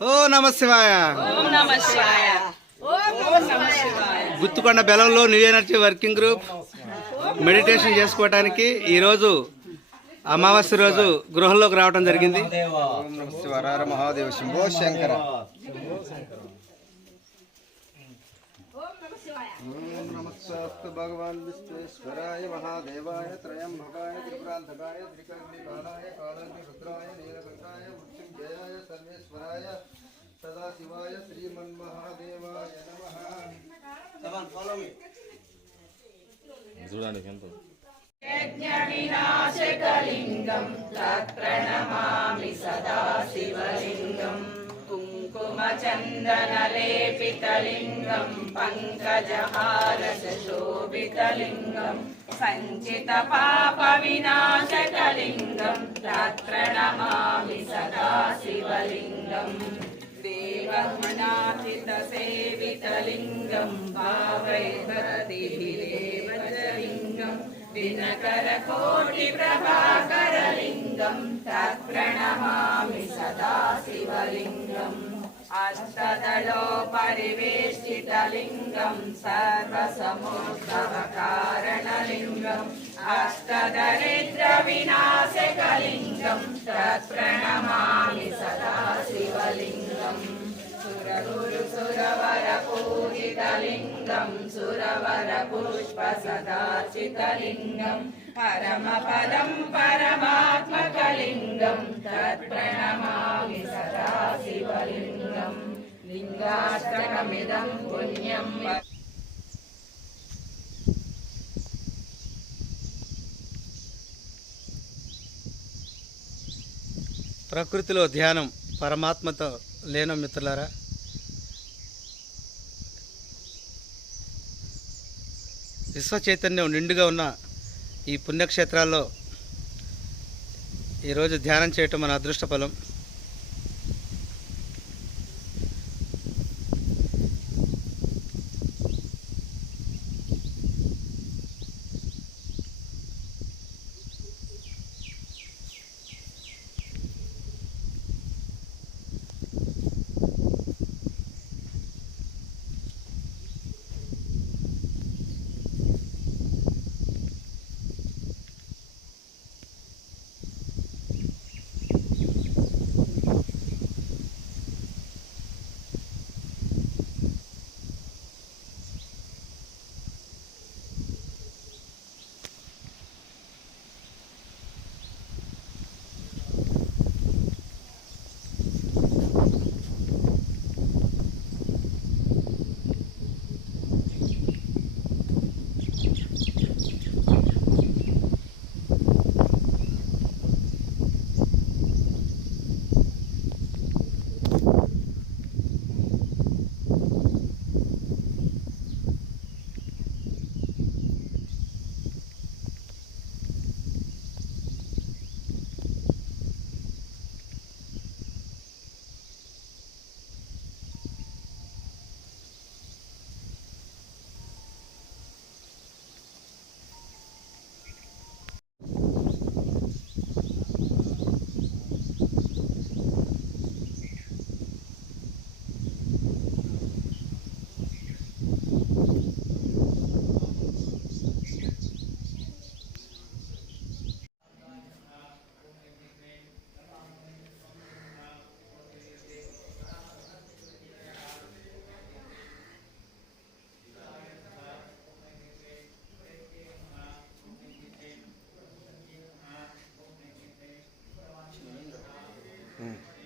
ఓ నమ శివాయ. Guttukonda బెలంలో new energy working group meditation చేసుకోవడానికి ఈరోజు అమావాస్య రోజు గృహంలోకి రావడం జరిగింది. ఓం నమ శివరార మహాదేవ శంభో శంకర. ఓం నమస్సాస్తు భగవాన్ విశ్వేశ్వరాయ మహాదేవాయ త్రయంబకాయ త్రిపురాంతకాయ త్రికర్ణికాలాయ కాళాగ్ని రుద్రాయ చూడండి ఎంత? యజ్ఞవినాశకలింగం తత్ప్రణమామి సదా శివలింగం కుంకుమచందనలేపితలింగం పంకజహారశోభితలింగం సంచిత పాప వినాశకలింగం తత్ప్రణమామి సదా శివలింగం దేవమనాథిత సేవితలింగం భావైకర దినకర కోటి ప్రభాకర లింగం తత్ప్రణమామి సదా శివలింగం అష్టదళో పరివేష్టితలింగం సర్వసమోత్సవ కారణలింగం అష్టదరిద్ర వినాశకలింగం తత్ప్రణమామి సదా सुरगुरुसुरवरपूजितलिङ्गम् सुरवरपुष्पसदाचितलिङ्गम् परमपदम् परमात्मकलिङ्गम् तत्प्रणमामि सदा शिवलिङ्गम् लिङ्गाष्टकमिदम् पुण्यम् ప్రకృతిలో ధ్యానం పరమాత్మతో లేన మిత్రులారా విశ్వ చైతన్యం నిండుగా ఉన్న ఈ పుణ్యక్షేత్రాల్లో ఈరోజు ధ్యానం చేయటం మన అదృష్ట ఫలం Mm.